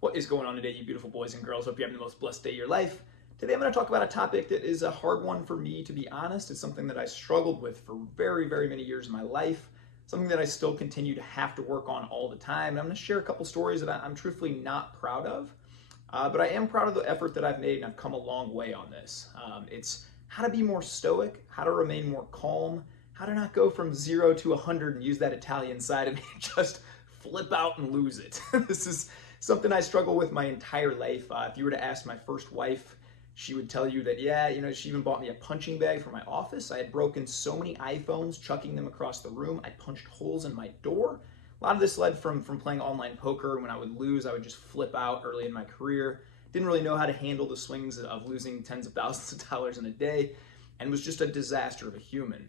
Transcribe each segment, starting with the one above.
What is going on today, you beautiful boys and girls? Hope you're having the most blessed day of your life. Today I'm going to talk about a topic that is a hard one for me, to be honest. It's something that I struggled with for very, very many years in my life, something that I still continue to have to work on all the time. And I'm going to share a couple stories that I'm truthfully not proud of, but I am proud of the effort that I've made, and I've come a long way on this. It's how to be more stoic, how to remain more calm, how to not go from 0 to 100 and use that Italian side of me and just flip out and lose it. This is something I struggle with my entire life. If you were to ask my first wife, she would tell you that, yeah, she even bought me a punching bag for my office. I had broken so many iPhones, chucking them across the room. I punched holes in my door. A lot of this led from playing online poker. When I would lose, I would just flip out early in my career. Didn't really know how to handle the swings of losing tens of thousands of dollars in a day, and was just a disaster of a human.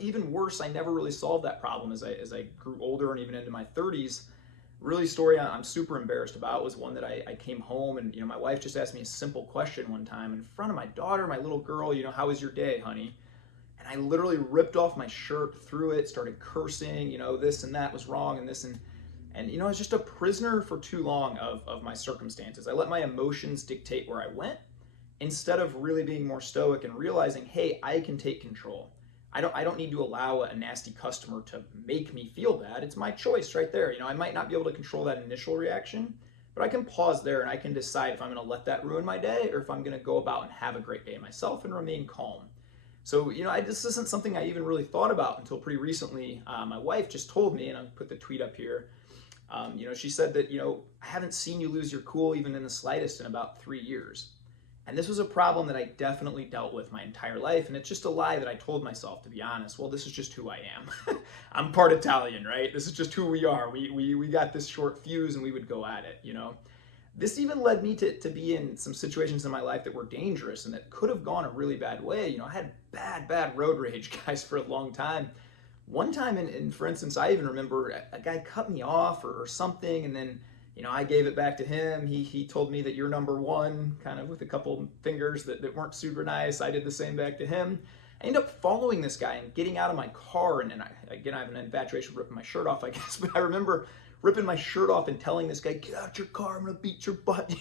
Even worse, I never really solved that problem as I grew older and even into my 30s. Really story I'm super embarrassed about was one that I came home and my wife just asked me a simple question one time in front of my daughter, my little girl, how was your day, honey? And I literally ripped off my shirt, threw it, started cursing, this and that was wrong and this and I was just a prisoner for too long of my circumstances. I let my emotions dictate where I went instead of really being more stoic and realizing, hey, I can take control. I don't need to allow a nasty customer to make me feel bad. It's my choice right there. I might not be able to control that initial reaction, but I can pause there and I can decide if I'm going to let that ruin my day or if I'm going to go about and have a great day myself and remain calm. So, this isn't something I even really thought about until pretty recently. My wife just told me, and I'll put the tweet up here. She said that, I haven't seen you lose your cool even in the slightest in about 3 years. And this was a problem that I definitely dealt with my entire life. And it's just a lie that I told myself, to be honest. Well, this is just who I am. I'm part Italian, right? This is just who we are. We got this short fuse and we would go at it, This even led me to be in some situations in my life that were dangerous and that could have gone a really bad way. I had bad road rage, guys, for a long time. One time, for instance, I even remember a guy cut me off or something, and then I gave it back to him. He told me that you're number one, kind of with a couple fingers that weren't super nice. I did the same back to him. I ended up following this guy and getting out of my car. And I have an infatuation with ripping my shirt off, I guess. But I remember ripping my shirt off and telling this guy, get out your car, I'm going to beat your butt.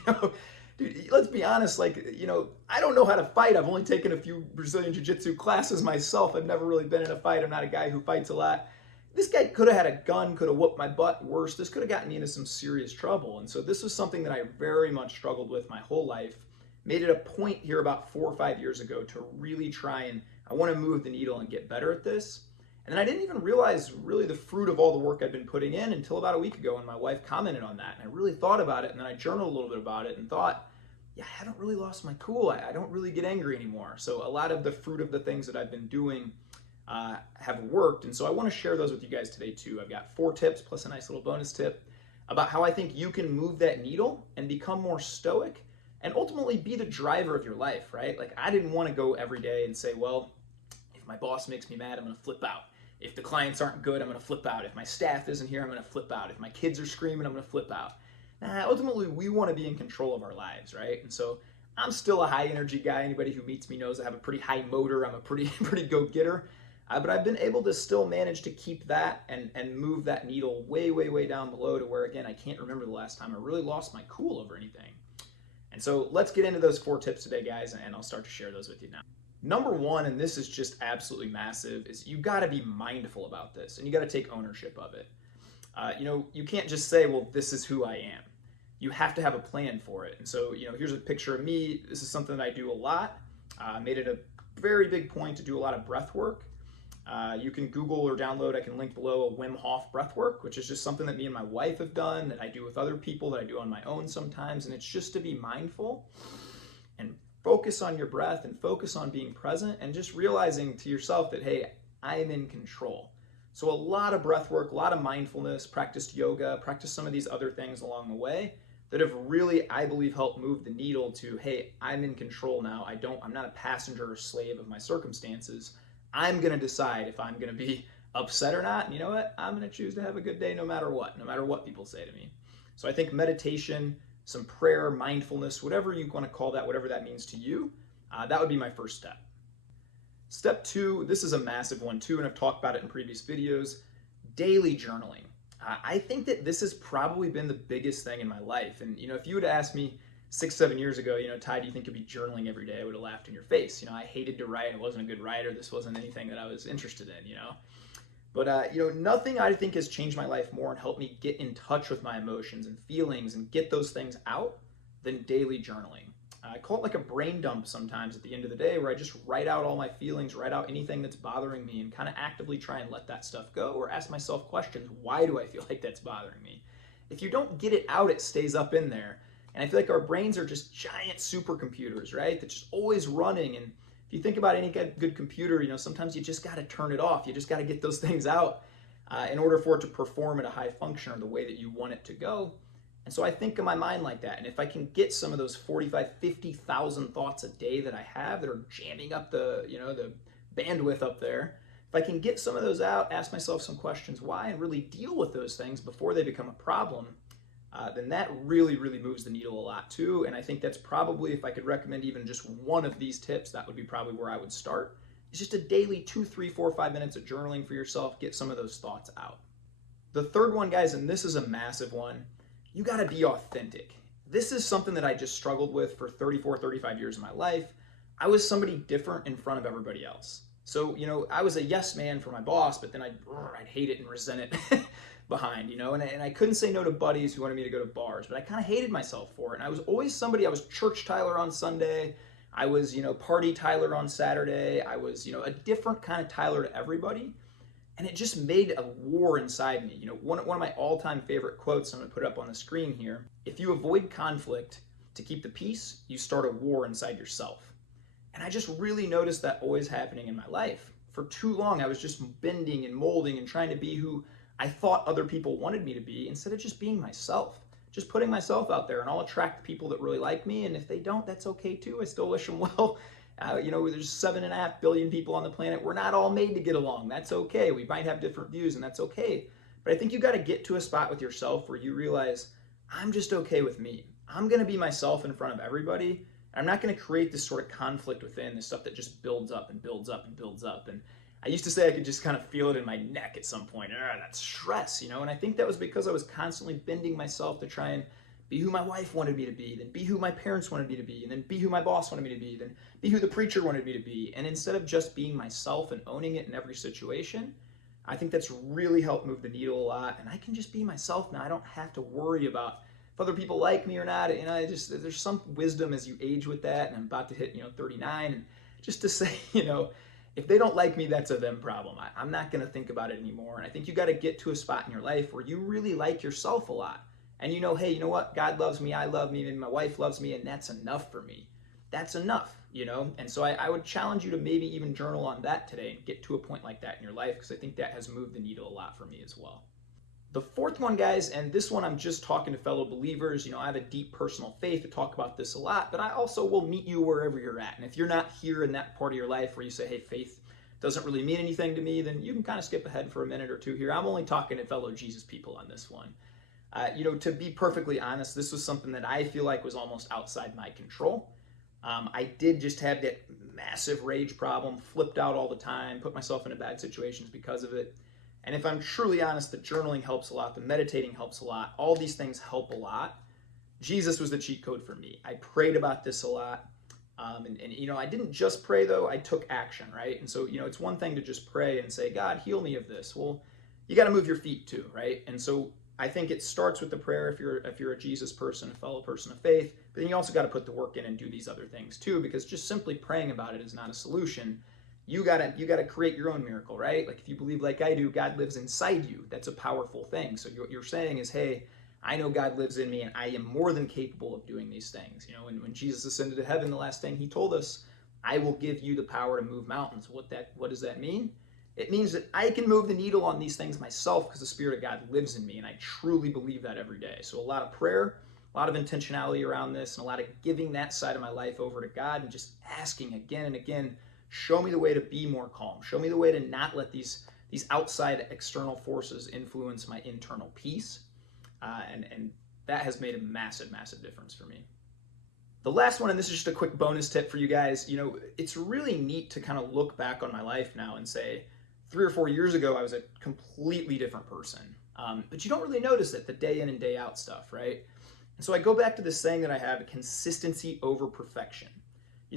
Dude, let's be honest. I don't know how to fight. I've only taken a few Brazilian Jiu-Jitsu classes myself. I've never really been in a fight. I'm not a guy who fights a lot. This guy could have had a gun, could have whooped my butt. Worse, this could have gotten me into some serious trouble. And so this was something that I very much struggled with my whole life. Made it a point here about 4 or 5 years ago to really try and I want to move the needle and get better at this. And then I didn't even realize really the fruit of all the work I'd been putting in until about a week ago when my wife commented on that. And I really thought about it, and then I journaled a little bit about it and thought, yeah, I haven't really lost my cool. I don't really get angry anymore. So a lot of the fruit of the things that I've been doing have worked, and so I want to share those with you guys today too. I've got 4 tips plus a nice little bonus tip about how I think you can move that needle and become more stoic and ultimately be the driver of your life, right? Like, I didn't want to go every day and say, well, if my boss makes me mad, I'm going to flip out. If the clients aren't good, I'm going to flip out. If my staff isn't here, I'm going to flip out. If my kids are screaming, I'm going to flip out. Ultimately, we want to be in control of our lives, right? And so I'm still a high energy guy. Anybody who meets me knows I have a pretty high motor. I'm a pretty go-getter. But I've been able to still manage to keep that and move that needle way down below to where, again, I can't remember the last time I really lost my cool over anything. And so let's get into those 4 tips today, guys, and I'll start to share those with you now. Number 1, and this is just absolutely massive, is you got to be mindful about this and you got to take ownership of it. You can't just say, well, this is who I am. You have to have a plan for it. And so, here's a picture of me. This is something that I do a lot. Made it a very big point to do a lot of breath work. You can Google or download, I can link below, a Wim Hof breath work, which is just something that me and my wife have done, that I do with other people, that I do on my own sometimes. And it's just to be mindful and focus on your breath and focus on being present and just realizing to yourself that, hey, I am in control. So a lot of breath work, a lot of mindfulness, practiced yoga, practice some of these other things along the way that have really, I believe, helped move the needle to, hey, I'm in control now. I'm not a passenger or slave of my circumstances. I'm going to decide if I'm going to be upset or not. And you know what? I'm going to choose to have a good day no matter what people say to me. So I think meditation, some prayer, mindfulness, whatever you want to call that, whatever that means to you, that would be my first step. Step 2, this is a massive one too, and I've talked about it in previous videos, daily journaling. I think that this has probably been the biggest thing in my life. And, if you would ask me 6, 7 years ago, Ty, do you think you'd be journaling every day? I would have laughed in your face. I hated to write. I wasn't a good writer. This wasn't anything that I was interested in. But, nothing I think has changed my life more and helped me get in touch with my emotions and feelings and get those things out than daily journaling. I call it like a brain dump sometimes at the end of the day, where I just write out all my feelings, write out anything that's bothering me, and kind of actively try and let that stuff go, or ask myself questions. Why do I feel like that's bothering me? If you don't get it out, it stays up in there. And I feel like our brains are just giant supercomputers, right? That's just always running. And if you think about any good computer, sometimes you just got to turn it off. You just got to get those things out in order for it to perform at a high function or the way that you want it to go. And so I think of my mind like that. And if I can get some of those 45, 50,000 thoughts a day that I have that are jamming up the bandwidth up there, if I can get some of those out, ask myself some questions why, and really deal with those things before they become a problem, then that really, really moves the needle a lot too. And I think that's probably, if I could recommend even just one of these tips, that would be probably where I would start. It's just a daily 2, 3, 4, 5 minutes of journaling for yourself. Get some of those thoughts out. The third one, guys, and this is a massive one, you got to be authentic. This is something that I just struggled with for 34, 35 years of my life. I was somebody different in front of everybody else. So, I was a yes man for my boss, but then I'd hate it and resent it behind, and I couldn't say no to buddies who wanted me to go to bars, but I kind of hated myself for it. And I was always somebody, I was church Tyler on Sunday. I was, party Tyler on Saturday. I was, a different kind of Tyler to everybody. And it just made a war inside me. One of my all-time favorite quotes, I'm going to put it up on the screen here. If you avoid conflict to keep the peace, you start a war inside yourself. And I just really noticed that always happening in my life. For too long, I was just bending and molding and trying to be who I thought other people wanted me to be instead of just being myself. Just putting myself out there, and I'll attract people that really like me. And if they don't, that's okay too. I still wish them well. There's 7.5 billion people on the planet. We're not all made to get along. That's okay. We might have different views, and that's okay. But I think you got to get to a spot with yourself where you realize, I'm just okay with me. I'm going to be myself in front of everybody. I'm not going to create this sort of conflict within, this stuff that just builds up and builds up and builds up. And I used to say I could just kind of feel it in my neck at some point. That's stress, And I think that was because I was constantly bending myself to try and be who my wife wanted me to be, then be who my parents wanted me to be, and then be who my boss wanted me to be, then be who the preacher wanted me to be. And instead of just being myself and owning it in every situation, I think that's really helped move the needle a lot. And I can just be myself now. I don't have to worry about if other people like me or not. There's some wisdom as you age with that. And I'm about to hit, 39. And just to say, if they don't like me, that's a them problem. I'm not going to think about it anymore. And I think you got to get to a spot in your life where you really like yourself a lot. And hey, you know what? God loves me, I love me, maybe my wife loves me, and that's enough for me. That's enough, And so I would challenge you to maybe even journal on that today and get to a point like that in your life, because I think that has moved the needle a lot for me as well. The fourth one, guys, and this one I'm just talking to fellow believers. I have a deep personal faith to talk about this a lot, but I also will meet you wherever you're at. And if you're not here in that part of your life where you say, hey, faith doesn't really mean anything to me, then you can kind of skip ahead for a minute or two here. I'm only talking to fellow Jesus people on this one. To be perfectly honest, this was something that I feel like was almost outside my control. I did just have that massive rage problem, flipped out all the time, put myself into bad situations because of it. And if I'm truly honest, the journaling helps a lot, the meditating helps a lot, all these things help a lot. Jesus was the cheat code for me. I prayed about this a lot. I didn't just pray though, I took action, right? And so, it's one thing to just pray and say, God, heal me of this. Well, you got to move your feet too, right? And so I think it starts with the prayer if you're a Jesus person, a fellow person of faith, but then you also got to put the work in and do these other things too, because just simply praying about it is not a solution. You gotta create your own miracle, right? Like if you believe like I do, God lives inside you. That's a powerful thing. So what you're saying is, hey, I know God lives in me and I am more than capable of doing these things. When Jesus ascended to heaven, the last thing he told us, I will give you the power to move mountains. What does that mean? It means that I can move the needle on these things myself because the Spirit of God lives in me, and I truly believe that every day. So a lot of prayer, a lot of intentionality around this, and a lot of giving that side of my life over to God and just asking again and again, show me the way to be more calm. Show me the way to not let these outside external forces influence my internal peace. And that has made a massive, massive difference for me. The last one, and this is just a quick bonus tip for you guys, it's really neat to kind of look back on my life now and say, 3 or 4 years ago, I was a completely different person. But you don't really notice it, the day in and day out stuff, right? And so I go back to this saying that I have, consistency over perfection.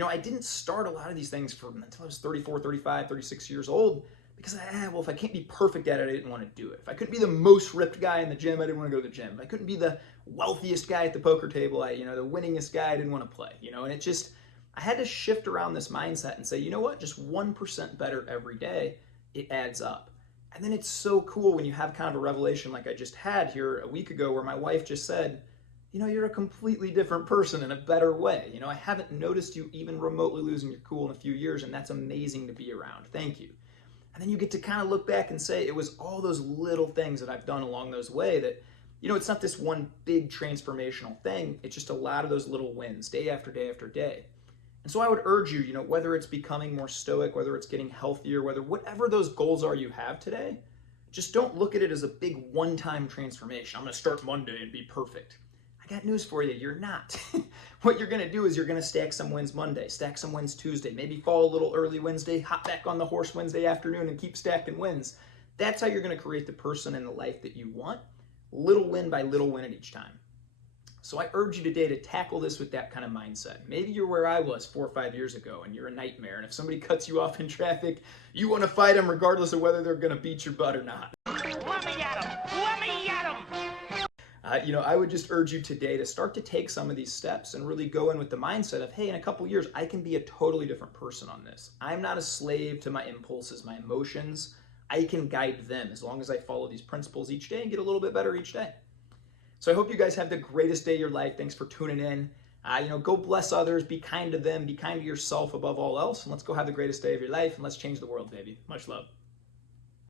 I didn't start a lot of these things until I was 34, 35, 36 years old because, well, if I can't be perfect at it, I didn't want to do it. If I couldn't be the most ripped guy in the gym, I didn't want to go to the gym. If I couldn't be the wealthiest guy at the poker table, the winningest guy, I didn't want to play, and it just, I had to shift around this mindset and say, you know what, just 1% better every day, it adds up. And then it's so cool when you have kind of a revelation like I just had here a week ago where my wife just said, you're a completely different person in a better way. I haven't noticed you even remotely losing your cool in a few years, and that's amazing to be around. Thank you. And then you get to kind of look back and say, it was all those little things that I've done along those way that, it's not this one big transformational thing. It's just a lot of those little wins day after day after day. And so I would urge you, whether it's becoming more stoic, whether it's getting healthier, whatever those goals are you have today, just don't look at it as a big one-time transformation. I'm going to start Monday and be perfect. I got news for you, you're not. What you're going to do is you're going to stack some wins Monday, stack some wins Tuesday, maybe fall a little early Wednesday, hop back on the horse Wednesday afternoon and keep stacking wins. That's how you're going to create the person and the life that you want, little win by little win at each time. So I urge you today to tackle this with that kind of mindset. Maybe you're where I was 4 or 5 years ago and you're a nightmare. And if somebody cuts you off in traffic, you want to fight them regardless of whether they're going to beat your butt or not. Let me at him! Let me at him! I would just urge you today to start to take some of these steps and really go in with the mindset of, hey, in a couple years, I can be a totally different person on this. I'm not a slave to my impulses, my emotions. I can guide them as long as I follow these principles each day and get a little bit better each day. So I hope you guys have the greatest day of your life. Thanks for tuning in. Go bless others, be kind to them, be kind to yourself above all else, and let's go have the greatest day of your life, and let's change the world, baby. Much love.